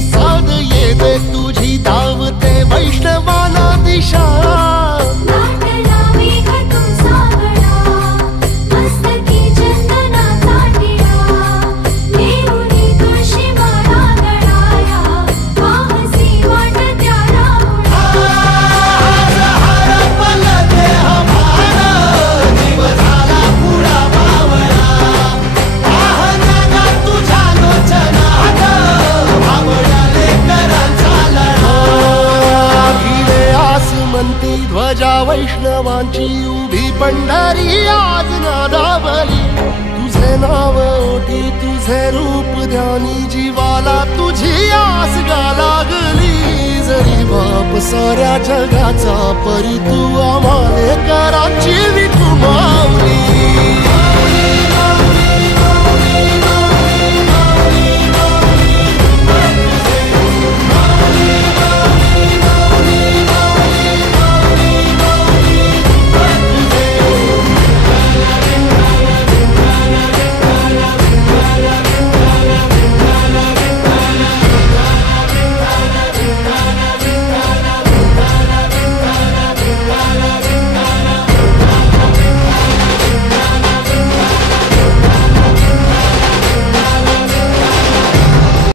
साध येते तुझी धावते वैष्णवाला दिशा ध्वजा वैष्णवांची उभी पंढरी आज नादावली तुझे नाव ओठी तुझे रूप ध्यानी जीवाला तुझी आस गा लागली जरी बाप साऱ्या जगाचा परी तू आम्हाले कराची